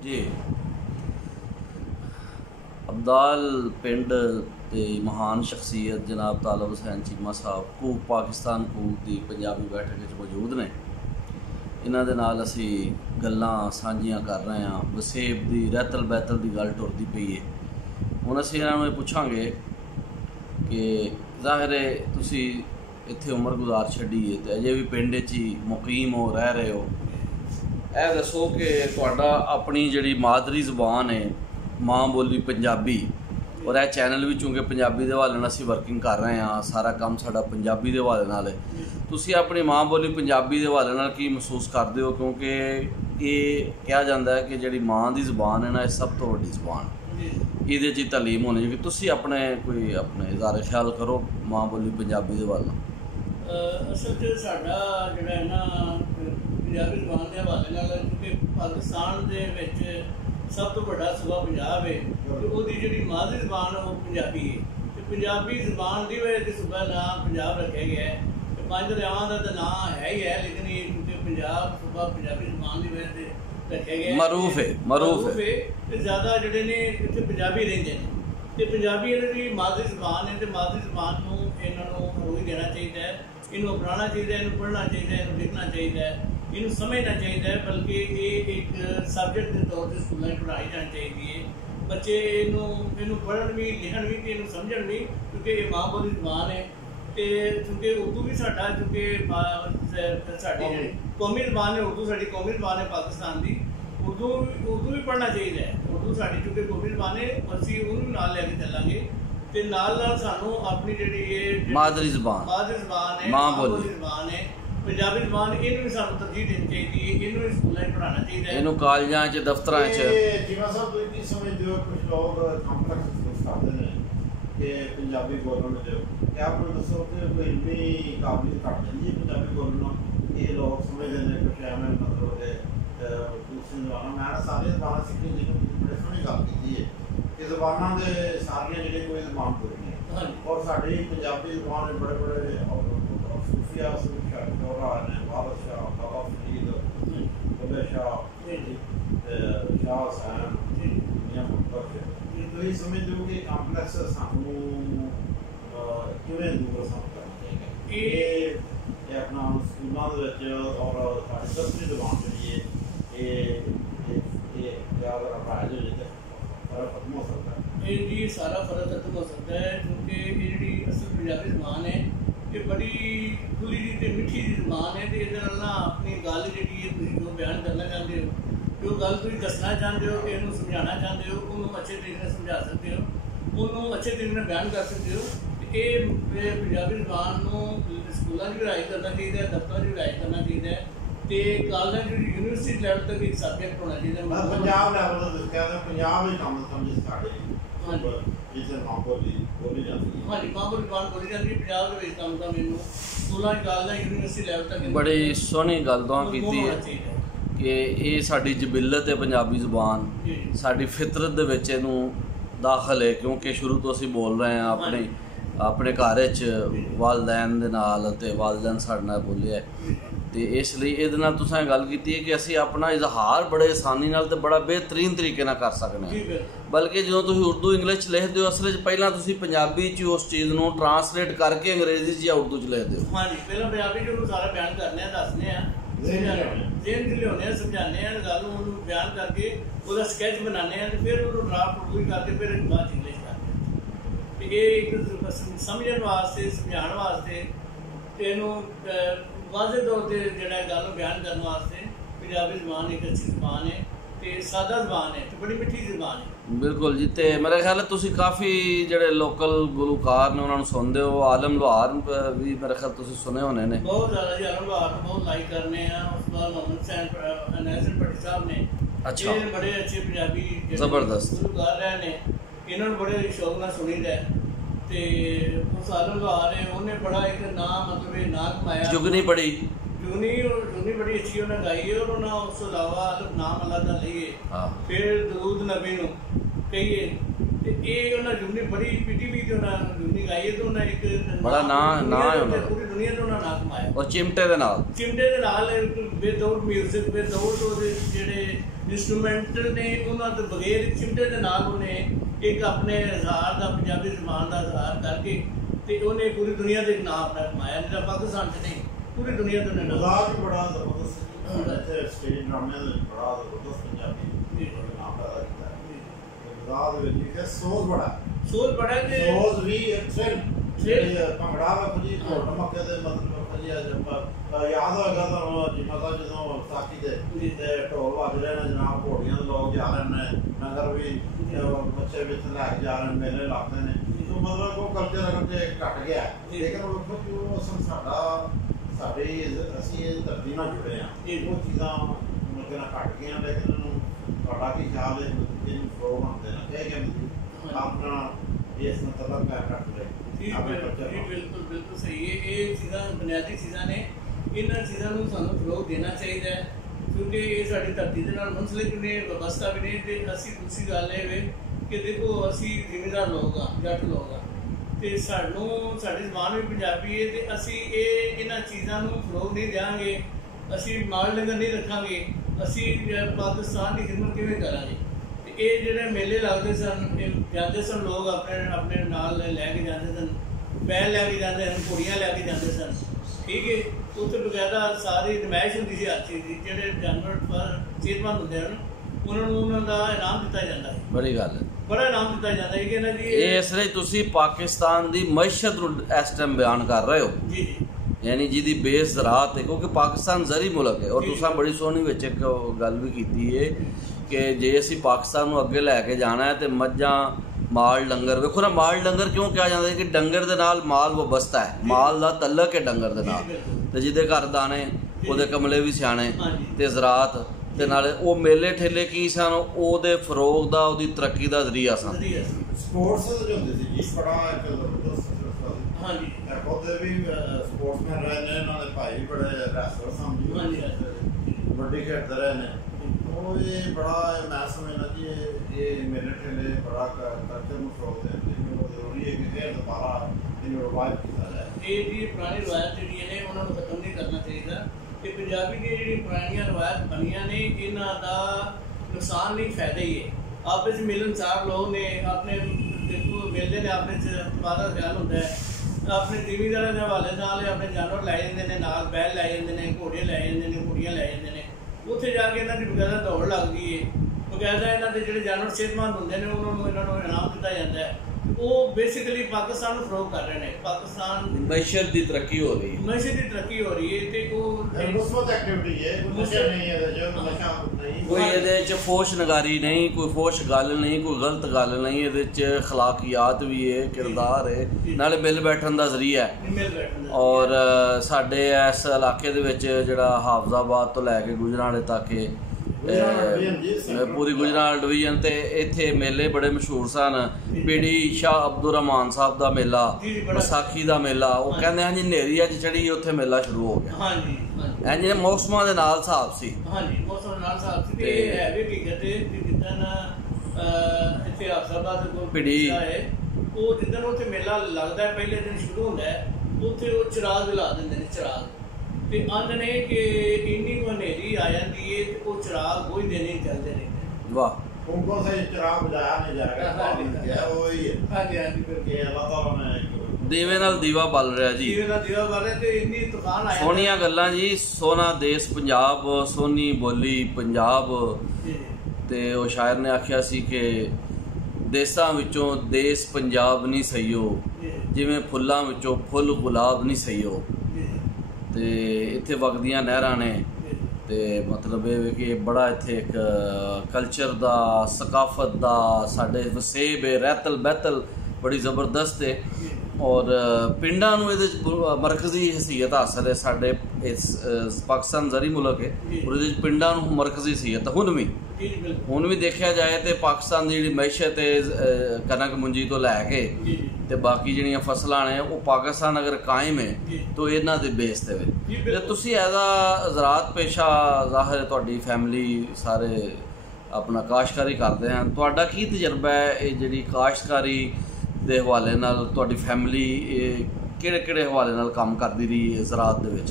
जी अब्दाल पिंड ते महान शख्सियत जनाब तालब हुसैन चीमा साहब कूक पाकिस्तान कूक की पंजाबी बैठक मौजूद ने। इन्हां दे नाल असी गल्लां सांझियां कर रहे हैं। वसेब की रैतल बैतल की गल टुरदी पई है। हुण असी इन्हां नूं पुछांगे कि ज़ाहिर है तुसी इत्थे उम्र गुजार छड्डी है ते अजे भी पिंड च ही मुकीम हो रह रहे हो। यह दसो कि तुहाडा अपनी जिहड़ी मादरी ज़बान है माँ बोली पंजाबी और यह चैनल भी चूँकि पंजाबी के हवाले नाल असीं वर्किंग कर रहे हैं, सारा काम साडा पंजाबी के हवाले नाल है। तुसीं अपनी माँ बोली पंजाबी के हवाले नाल की महसूस करते हो? क्योंकि ये कहा जाता है कि जिहड़ी माँ की ज़बान है ना, यह सब तो वड्डी ज़बान, ये जी तालीम होनी चाहिए। तुसीं अपने कोई अपने इज़हार ख्याल करो माँ बोली पंजाबी के हवाले नाल। असल च साडा जिहड़ा है ना पंजाबी ज़बान के हवाले नाल, क्योंकि पाकिस्तान दे विच सब तो बड़ा सूबा पंजाब है तो वो जी मादरी ज़बान वो पंजाबी है। तो पंजाबी ज़बान की वजह से सूबा नाम पंजाब रखा गया है। तो पंज दरियावां का तो नाम है ही है, लेकिन ये क्योंकि पंजाब सूबा पंजाबी ज़बान की वजह से रखा गया मरूफ है। तो ज़्यादा जोड़े ने इतने पंजाबी रहिंदे ने तो पंजाबी इन्हां दी मादरी ज़बान है। तो मादरी ज़बान को इन्हों रोज़ देना चाहिए, इन्हों अपनाना चाहिए, इन्हों पढ़ना चाहिए, इन्हों लिखना चाहिए, इन्हों समझना चाहिए। बल्कि ये एक सबजैक्ट के तौर पर स्कूलों में पढ़ाई जानी चाहिए है। बच्चे इनू पढ़न भी लिखन भी तो इनू समझन भी, क्योंकि ये माँ बोली ज़बान है। तो चूँकि उर्दू भी साडा चूँकि साडी कौमी ज़बान है, उर्दू साडी कौमी ज़बान है पाकिस्तान की। उर्दू भी पढ़ना चाहिए। उर्दू साडी चूँकि कौमी ज़बान है, असीं उहनूं नाल लैके चलांगे। तो नाल सानू अपनी जिहड़ी मादरी ज़बान है, माँ बोली ज़बान है पंजाबी ज़बान, इन्हूं भी सानू तरजीह देनी चाहिए, इन्हूं भी स्कूलों में पढ़ाना चाहिए, इन्हूं कॉलेजां च दफ्तरां च। चीमा साहब तुसीं की समझदे हो? कुछ लोग कॉम्प्लेक्स महसूस करते हैं कि पंजाबी बोलण च क्या आप दसो कि कोई इल्मी काबलियत घट जाती है पंजाबी बोलण? ये लोग समझते हैं कुछ एवं मतलब कि दूसरी ज़बानां मैं सारी ज़बानां सीखी, लेकिन बड़ी सोहनी गल कीती है कि ज़बानां दे सारियां जिहड़ियां कोई ज़बान कोई नहीं और साडी पंजाबी ज़बान बड़े बड़े सूफिया ने वारिस शाह, बाबा फरीद, बुल्ले शाह, शाह हुसैन, मियां मुंतज़र, तुसीं समझदे हो कि कॉम्प्लैक्स सानू किवें दूर करना चाहिए? ये अपना स्कूलों के और साडी दसवीं ज़बान जिहड़ी है ये क्या पढ़ाया जाए तो सारा खत्म हो सकता है? ये जी सारा फर्क खत्म हो सकता है, क्योंकि ये जी असल पंजाबी ज़बान है ये बड़ी खुली जी मिठी जी ज़बान है। तो ये अपनी गल जी जो बयान करना चाहते हो, जो गल तुम दसना चाहते हो, इनू समझाना चाहते हो, उन्होंने अच्छे तरीके से समझा सकते हो, उन्होंने अच्छे तरीके से बयान कर सकते हो। तो ये पंजाबी ज़बान स्कूलों भी राइज करना चाहिए, दफ्तर भी राइज करना चाहिए, तो कॉलेज यूनिवर्सिटी लैवल तक एक सबजैक्ट होना चाहिए। पंजाब लैवल पंजाब कम समझ साढ़े जिसे माँ बोली बोली जाती है। हाँ जी, माँ बोली ज़बान बोली जाती है पंजाब के कम कम इनू स्कूलों कॉलेज यूनिवर्सिटी लैवल तक। बड़ी सोहनी गल तुहां कीती है कि ये साडी जबिलत है पंजाबी ज़बान, साडी फितरत दे विच इहनूं दाखल है, क्योंकि शुरू तो असीं बोल रहे हैं अपने घर च वालदैन दे नाल ते वालदैन साडे नाल बोलिया है। तो इसलिए ये तुसें गल की है कि असी अपना इजहार बड़े आसानी नाल ते बड़ा बेहतरीन तरीके नाल कर सकते हैं। बल्कि जो तुसीं उर्दू इंग्लिश लिखते हो, असल पहला तुसीं पंजाबी च उस चीज़ को ट्रांसलेट करके अंग्रेजी च या उर्दू च लिखते हो। हाँ जी, पहला पंजाबी च सारा बयान करने दसने जेन लियाने समझाने गल बयान करके उसका स्कैच बनाने, फिर ड्राफ्ट उर्दू करके फिर बाद इंग्लिश करते। ये एक समझने वास्ते समझाने वास्ते इनू वाजे तौर पर जोड़ा गल बयान करने वास्ते पंजाबी ज़बान एक अच्छी ज़बान है, तो सादा ज़बान है, तो बड़ी मिठी ज़बान है। बिल्कुल जी। तो मेरा ख्याल है तुसीं काफ़ी जोड़े लोकल गुलकार ने उन्होंने सुनते हो। आलम लोहार भी मेरे ख्याल तुसीं सुने होने ने बहुत ज़्यादा जी। आलम लोहार बहुत लाइक करने हैं। उस बाद मोहम्मद हुसैन भट्टी साहब ने, अच्छा बड़े अच्छे पंजाबी ज़बरदस्त गुलकार रहे ने, इन्होंने बड़े शौक नाल सुनी दा है। तो उस आलम लोहार है उन्हें बड़ा एक नाम मतलब नाम कमाया। जुगनी बड़ी अच्छी उन्हें गाई है, और उन्हें उस अलावा नाम अल्लाह दा लईए, फिर दरूद नबी नूं कहिए। तो ये उन्हें जुगनी बड़ी पीटीवी ते उन्हें जुगनी गाई है, तो उन्हें एक बड़ा नाम है पूरी दुनिया ते उन्हें नाम कमाया। और चिमटे दे नाल बेदौड़ म्यूजिक बेदौड़ तो जेड़े इंस्ट्रूमेंट ने उन्होंने बगैर चिमटे के नाल उन्हें एक अपने इजहार का पंजाबी जबान का इजहार करके ते उन्हें पूरी दुनिया के नाम अपना कमाया, नहीं पाकिस्तान से नहीं पूरी दुनिया के नाम। मजाक भी बड़ा जबरदस्त स्टेज ड्रामे बड़ा जबरदस्त पंजाबी नाम पैदा किया मजाक लिखे सोच बड़ा सोच भी भंगड़ा ਵੇਖੋ ਜੀ ਢੋਲ ਢਮੱਕੇ ਦੇ ਮਤਲਬ ਜੀ याद होगा तो जिम्मा का जो साकी दे ढोल बज रहे हैं जनाब, घोड़ियां लोग जा रहे हैं, नगर भी बच्चे भी लैके जा रहे हैं, मेले लगते हैं, तो मतलब वो कल्चर अगर घट गया लेकिन देखो कि वो असल साड़ी असी धरती नाल जुड़े हैं वो चीज़ां मतलब घट गई, लेकिन ਤੁਹਾਡਾ ਕੀ ਖਿਆਲ है ਇਹਨੂੰ ਫਲੋ ਬਣਦੇ ਨੇ ਇਹ ਕਹਿੰਦੇ ਆਪਣਾ ਇਸ ਮਤਲਬ ਮੈਂ ਘਟ ਰਹੇ बिल्कुल सही है। ये चीज़ा बुनियादी चीज़ा ने इन्होंने चीज़ों को सानू फरोग देना चाहिए क्योंकि ये साड़ी धरती के नाल मुंसलिक ने व्यवस्था भी नहीं। तो असी दूसरी गल है कि देखो असी जिमीदार लोग हाँ, जट लोग हाँ, तो सानू साड़ी जबान भी पंजाबी है, तो असी ये इन्होंने चीज़ों को फरोग नहीं देंगे, असी माल डंगर नहीं रखांगे, असी पाकिस्तान की खिदमत किवें करांगे। ये जो मेले लगते सन जाते सन लोग अपने अपने नाल लैके जाते सन, बैल लैके जाते सन, घोड़ियां लैके जाते सन, ठीक है। उत्थे बकायदा सारी नमाइश होंदी सी हर चीज़ की, जिहड़े जानवर पर सेहतमंद होंदे हन उन्होंने का इनाम दिता जाता है। बड़ी गल है, बड़ा इनाम दिता जाता है कि ना जी इसलिए तुसी पाकिस्तान की मैशत इस टाइम बयान कर रहे हो जी यानी जिहदी बेस ज़राअत है, क्योंकि पाकिस्तान जरी मुल्क है और तुसां बड़ी सोहनी विच एक गल भी कीती है कि जे असी पाकिस्तान नूं अगे लैके जाना है तो मझां माल डंगर वेखो ना, माल डंगर क्यों कहा जाता है कि डंगर दे नाल माल वबस्ता है, माल दा तलक है डंगर दे नाल, ते जिहदे घर दाने ओहदे कमले भी सियाणे ते ज़राअत ते नाले ओ मेले ठेले की सन ओहदे फरोग दा ओहदी तरक्की दा जरिया सन। स्पोर्ट्स जो होंदे सी जी बड़ा एक जबरदस्त हाँ जी खुद भी स्पोर्ट्समैन रहे ने, इन्होंने भाई भी बड़े रैसलर समझो कबड्डी खेलते रहे ने, तो ये बड़ा मैं समझना कि ये मेले ठेले बड़ा कल्चर में फरोग देते हैं, जरूरी है कि फिर दोबारा इन्हें रिवाइव किया जाए। ये जी पुरानी रवायत जी ने उन्होंने खत्म नहीं करना चाहिए कि पंजाबी की जी पुरानियां रवायत बनिया ने इन्हों का नुकसान नहीं फायदा ही है। आपस में मिलनसार लोग ने अपने देखो मेले ने अपने तुम्हारा ख्याल होता है अपने जिमीदार के हवाले नाल अपने जानवर लै जाते हैं, नाल बैल लै जाते हैं, घोड़े लै जाते हैं, घोड़ियां लै जाते हैं, उत्थे जाके इन्हों की बकायदा दौड़ लगती है, बकायदा इन्हों के जो जानवर सेहतमंद होंगे ने उन्होंने इनाम दिता जाता है। वो बेसिकली पाकिस्तान को फरोग कर रहे हैं, पाकिस्तान मैशत की तरक्की हो रही है, मैशत की तरक्की हो रही है तो मुस्बत एक्टिविटी है, नशा नहीं है, जो नशा नहीं कोई ये फोश नगारी नहीं, कोई फोश गल नहीं, कोई गलत गल नहीं, ये अखलाकियात भी है, किरदार है, नाले मिल बैठन का जरिया है। और साडे इस इलाके दे विच जिहड़ा हाफजाबाद तो लैके गुजरांवाले तक पूरी गुजरात डिवीजन ते इत्थे मेले बड़े मशहूर सन। पीड़ी शाह अब्दुल रहमान साहब का मेला, बैसाखी का मेला, वो कहते हैं जी नेरी अज चढ़ी उत्थे मेला शुरू हो गया। इंज मौसमां दे नाल हिसाब सी पीड़ी वो जिदन उत्थे मेला लगता है पहले दिन शुरू होता है उत्थे वो चिराग ला देंगे ने, चिराग ते आंदे ने कि इन्नी को हनेरी आ जाती है तो वो चिराग वही दिन ही चलते रहते हैं। वाह उनको से चिराग बुझाया नहीं जाएगा, वही है हाँ जी हाँ जी कि अल्लाह ताला ने दीवे नाल दीवा बल रहा जी, दीवे नाल दीवा बल रहा ते इन्नी तूफान आया। सोहनियां गल्लां जी, सोहना देश पंजाब, सोहनी बोली पंजाब। ते वो शायर ने आख्या सी कि देसां विचों देश पंजाब नहीं सहीओ, जिवें फुल्लां विचों फुल गुलाब नहीं सहीओ। ते इत्थे वगदियां नहरां ने ते मतलब ये कि बड़ा इत्थे एक कल्चर दा सकाफत दा साडे वसेब है, रहतल बहतल बड़ी ज़बरदस्त है। और पिंडां नूं इहदे मरकजी हैसीयत हासिल है, साडे इस पाकिस्तान जरी मुल्क है और इहदे पिंडां नूं मरकजी हैसीयत हुण भी देखा जाए तो पाकिस्तान की जी मैशत है कनक मुंजी तो लैके ते बाकी जिहड़ियां फसलां ने वो पाकिस्तान अगर कायम है तो इन्हां दे बेस ते तुसीं एज अ ज़राअत पेशा ज़ाहिर तुहाडी फैमिली सारे अपना काश्तकारी करते हैं, तुहाडा की तजर्बा है ये जिहड़ी काश्तकारी दे हवाले नाल तुहाडी फैमिली किहड़े हवाले नाल काम करदी रही है ज़राअत दे विच?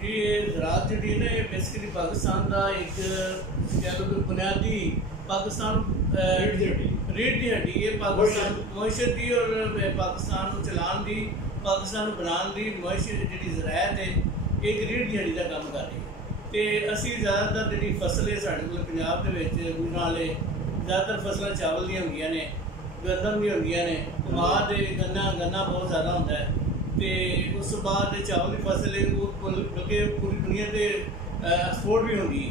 जी ज़राअत जी ने बेसिकली पाकिस्तान का एक कह लो कि बुनियादी पाकिस्तान रीढ़ की हड्डी है पाकिस्तान मईशत की और पाकिस्तान चलान की पाकिस्तान बनाने की मईशत जी ज़राअत है एक रीढ़ की हड्डी का काम कर रही है। तो असी ज़्यादातर जी फसल है साढ़े को पंजाब के गुजराले ज़्यादातर फसल चावल दी होंगी ने गंदम दी होंगी ने कमाद गन्ना बहुत ज़्यादा होता है। तो उस बाद चावल की फसल है वो बल्कि पूरी दुनिया से एक्सपोर्ट भी होगी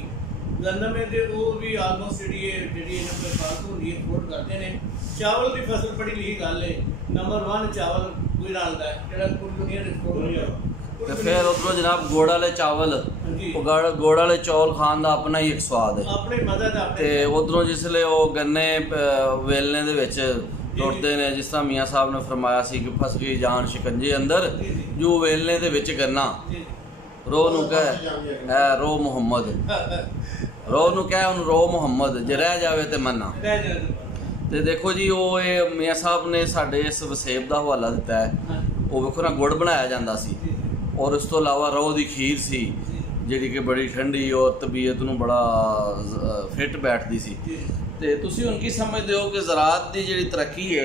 गंदम है तो वो भी आलमोस्ट जी फालतू होंगी एक्सपोर्ट करते हैं। चावल की फसल बड़ी लिखी गल है नंबर 1 चावल गुजराल का है जो पूरी दुनिया से एक्सपोर्ट हो गया। ਤੇ ਫਿਰ ਉਧਰੋਂ ਜਨਾਬ ਗੁੜ ਵਾਲੇ ਚਾਵਲ ਗੁੜ ਵਾਲੇ ਚੌਲ ਖਾਣ ਦਾ ਆਪਣਾ ਹੀ ਇੱਕ ਸਵਾਦ ਹੈ ਆਪਣੇ ਮਜ਼ਾ ਦਾ ਤੇ ਉਧਰੋਂ ਜਿਸਲੇ ਉਹ ਗੰਨੇ ਵੇਲਣੇ ਦੇ ਵਿੱਚ ਟੁੱਟਦੇ ਨੇ ਜਿਸ ਤਰ੍ਹਾਂ ਮੀਆਂ ਸਾਹਿਬ ਨੇ ਫਰਮਾਇਆ ਸੀ ਕਿ ਫਸ ਗਈ ਜਾਨ ਸ਼ਿਕੰਜੇ ਅੰਦਰ ਜੋ ਵੇਲਣੇ ਦੇ ਵਿੱਚ ਗੰਨਾ ਰੋ ਨੂੰ ਕਹੇ ਹੈ ਰੋ ਮੁਹੰਮਦ ਰੋ ਨੂੰ ਕਹੇ ਉਹਨੂੰ ਰੋ ਮੁਹੰਮਦ ਜੇ ਰਹਿ ਜਾਵੇ ਤੇ ਮੰਨਾ ਤੇ ਦੇਖੋ ਜੀ ਉਹ ਇਹ ਮੀਆਂ ਸਾਹਿਬ ਨੇ ਸਾਡੇ ਇਸ ਵਸੇਬ ਦਾ ਹਵਾਲਾ ਦਿੱਤਾ ਹੈ। ਉਹ ਵੇਖੋ ਨਾ ਗੁੜ ਬਣਾਇਆ ਜਾਂਦਾ ਸੀ और उस तो अलावा रो की खीर सी जी कि बड़ी ठंडी और तबीयत नूं बड़ा फिट बैठती सी। ते तुसीं हुण की समझते हो कि ज़राअत की जी तरक्की है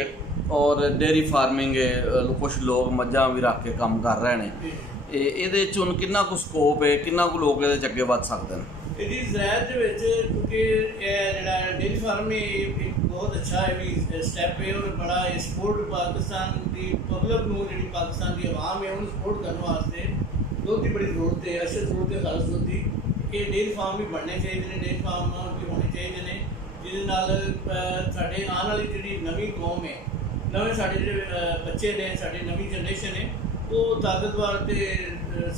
और डेयरी फार्मिंग है कुछ लोग मझां भी रख के काम कर रहे हैं ये हुण कितना कुछ स्कोप है कितना कुछ लोग ये अगे वध सकते हैं जी ज़राअत दे विच क्योंकि डेयरी फार्मिंग एक बहुत अच्छा है भी स्टैप है और बड़ा सपोर्ट पाकिस्तान की पब्लिक नूं जी पाकिस्तान की आवाम है उन्हें सपोर्ट करने वास्ते दुध की बड़ी जरूरत है अशद जरूरत है खालस दुध की कि डेयरी फार्म भी बनने चाहिए डेयरी फार्म भी होने चाहिए ने जिहदे नाल साडे आने वाली जी नवीं कौम है नवे साडे जिहड़े बच्चे ने साडी नवीं जनरेशन है वो ताकतवर ते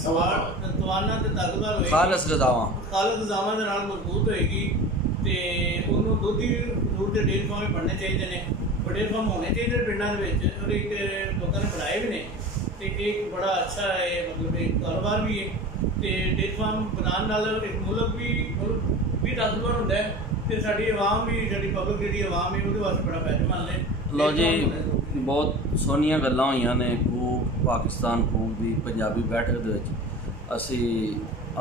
तवाना ते ताकतवर होएगी खालस गज़ावां दे नाल मजबूत होएगी ते उन्होंने दुध की जरूरत डेयरी फार्म बनने चाहिए ने डेयरी फार्म होने चाहिए पिंडां दे विच और एक लोगों ने बनाए भी ने ते एक बड़ा अच्छा है मतलब एक कारोबार भी है ते डेयरी फार्म बनाने नाल एक मुल्क भी ताकतवर होंदा है ते साडी आवाम भी साडी पब्लिक जिहड़ी आवाम है उहदे वास्ते बड़ा फायदेमंद है। लो जी बहुत सोहनियां गल्लां होईयां ने कूक पाकिस्तान कूक दी पंजाबी बैठक दे विच असी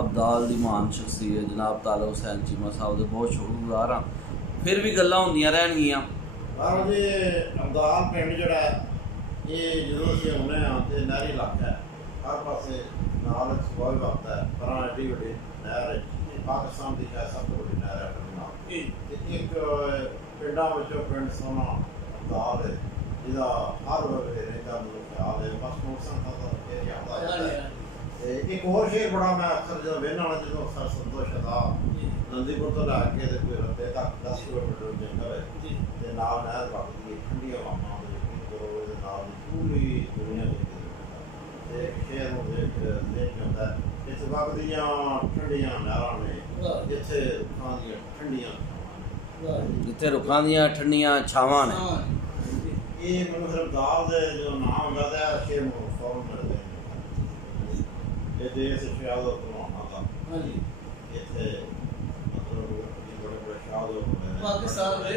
अब्दाल दी महान शख्सियत जनाब तालब हुसैन चीमा साहब दे बहुत शुक्रगुजार हाँ। फिर भी गल्लां होंदियां रहणगियां जी अब्दाल पिंड जिहड़ा ये जदों असीं आउने हाँ ते नहरी इलाका है हर पासे नाल सूबा भी वगदा है पर एड्डी वड्डी नहर है पाकिस्तान की शायद सब तो वड्डी नहर है एक पिंडां विचों पिंड सोहना अब्दाल है जिहदा हर वेले रहिंदा मतलब ख्याल है बस मोटरसाइकिल का एरिया है। एक और शेर बड़ा मैं अक्सर जो वेहना जो अक्सर संतोष था नंदीपुर तो लैके कोई रत्ते तक 10 किलोमीटर जंगल है ते नाल नहर वगदी है ठंडी हवावां नाल पूरी दुनिया दे शेर होंदे होंदा इस वक्त दियां ठंडियां नहरां ने जिथे रुखां दियां ठंडियां जिथे रुखां दियां ठंडियां छावां ने ये मैनूं फिर अब्दाल दे जो नाम हुंदा ते शेर फौरन मिलदे ये देश शायद परवाना दा हां जी इत्थे मतलब बड़े बड़े शायद पाकिस्तान दे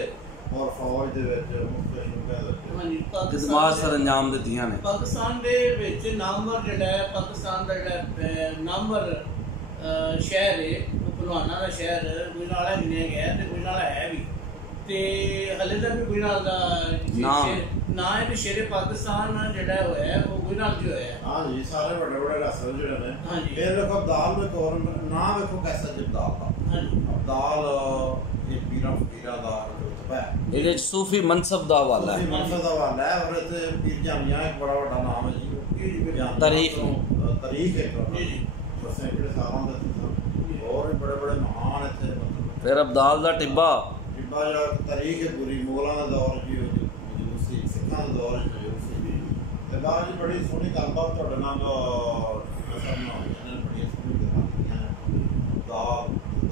और फौज दे विच मुख्तलिफ सूबे दे हां जी खिदमत सर अंजाम दित्तियां ने पाकिस्तान दे विच नामवर जिहड़ा है पाकिस्तान दा जिहड़ा नामवर शहर है वो परवाना दा शहर गुजराला गिनया गया ते गुजराला है भी ते हले तक भी गुजराल दा ना है कि शेरे पाकिस्तान जिहड़ा होया है वो गुजराल जो है हां जी सारे बड़े बड़े रास्ते जिहड़े ने हां जी फिर देखो अब्दाल में और नाम देखो कैसा अब्दाल दा हां जी अब्दाल ये पीरा फकीरा दा रुतबा है ਇਹਦੇ ਚ सूफी मनसब दा हवाला है मनसब दा हवाला है और इत्थे पीर जामिया एक बड़ा बड़ा नाम है जी तारीख है जी जी सैकड़े सालों दा और भी बड़े बड़े महान इत्थे मतलब फिर अब्दाल दा टिब्बा जिहड़ा तारीख है पूरी मुगलों का दौर जी मौजूद सी सिखां का दौर मौजूद सी ते बाहर जी बड़ी सोहनी गलबात तुहाडे नाल करना होई ने बड़ी सोहनी गल्लां कीतियां ने अब्दाल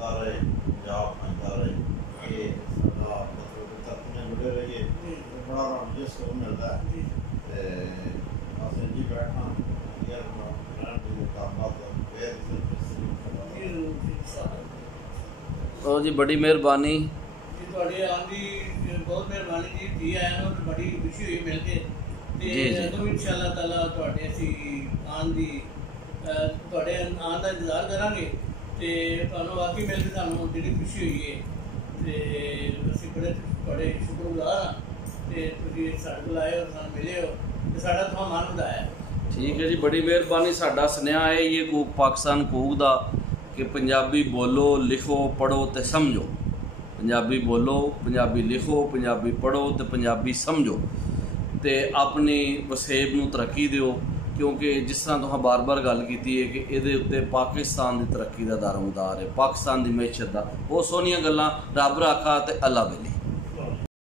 दारे पंजाब पंजारे ये साडा मतलब तरक्की जुड़े रहिए बड़ा मुझे सुकून मिलता है ते असीं जी बैठना यार ना गलबात फिर तो जी बड़ी मेहरबानी ਤੁਹਾਡੇ ਆਉਣ ਦੀ ਬਹੁਤ ਮਿਹਰਬਾਨੀ ਜੀ ਜੀ ਆਇਆਂ ਨੂੰ ਬੜੀ ਖੁਸ਼ੀ ਹੋਈ ਮਿਲ ਕੇ ਤੇ ਅਗਮ ਇਨਸ਼ਾਅੱਲਾ ਤਾਲਾ ਤੁਹਾਡੇ ਅਸੀਂ ਆਉਣ ਦੀ ਤੁਹਾਡੇ ਆਉਣ ਦਾ ਇੰਤਜ਼ਾਰ ਕਰਾਂਗੇ ਤੇ ਤੁਹਾਨੂੰ ਵਾਕਈ ਮਿਲ ਕੇ ਤੁਹਾਨੂੰ ਜਿਹੜੀ ਖੁਸ਼ੀ ਹੋਈ ਹੈ ਤੇ ਅਸੀਂ ਬੜੇ ਤੁਹਾਡੇ ਸ਼ੁਕਰਗੁਜ਼ਾਰ ਹਾਂ ਤੇ ਤੁਸੀਂ ਸਾਡੇ ਕੋਲ ਆਏ ਔਰ ਸਾਨੂੰ ਮਿਲੇ ਹੋ ਤੇ ਸਾਡਾ ਤੁਹਾਨੂੰ ਮਾਣ ਵਧਾਇਆ। ठीक है जी, बड़ी मेहरबानी। साडा सुनेहा है ये कूक पाकिस्तान कूक दा कि पंजाबी बोलो, लिखो, पढ़ो ते समझो। पंजाबी बोलो, पंजाबी लिखो, पंजाबी पढ़ो ते पंजाबी समझो ते अपनी वसेब नूं तरक्की दिओ, क्योंकि जिस तरह तुहां बार बार गल कीती है कि इहदे उत्ते पाकिस्तान दी तरक्की दा दारोमदार है, पाकिस्तान दी मैशत दा। बहुत सोहणियां गल्लां, रब राखा ते अल्लाह बेली।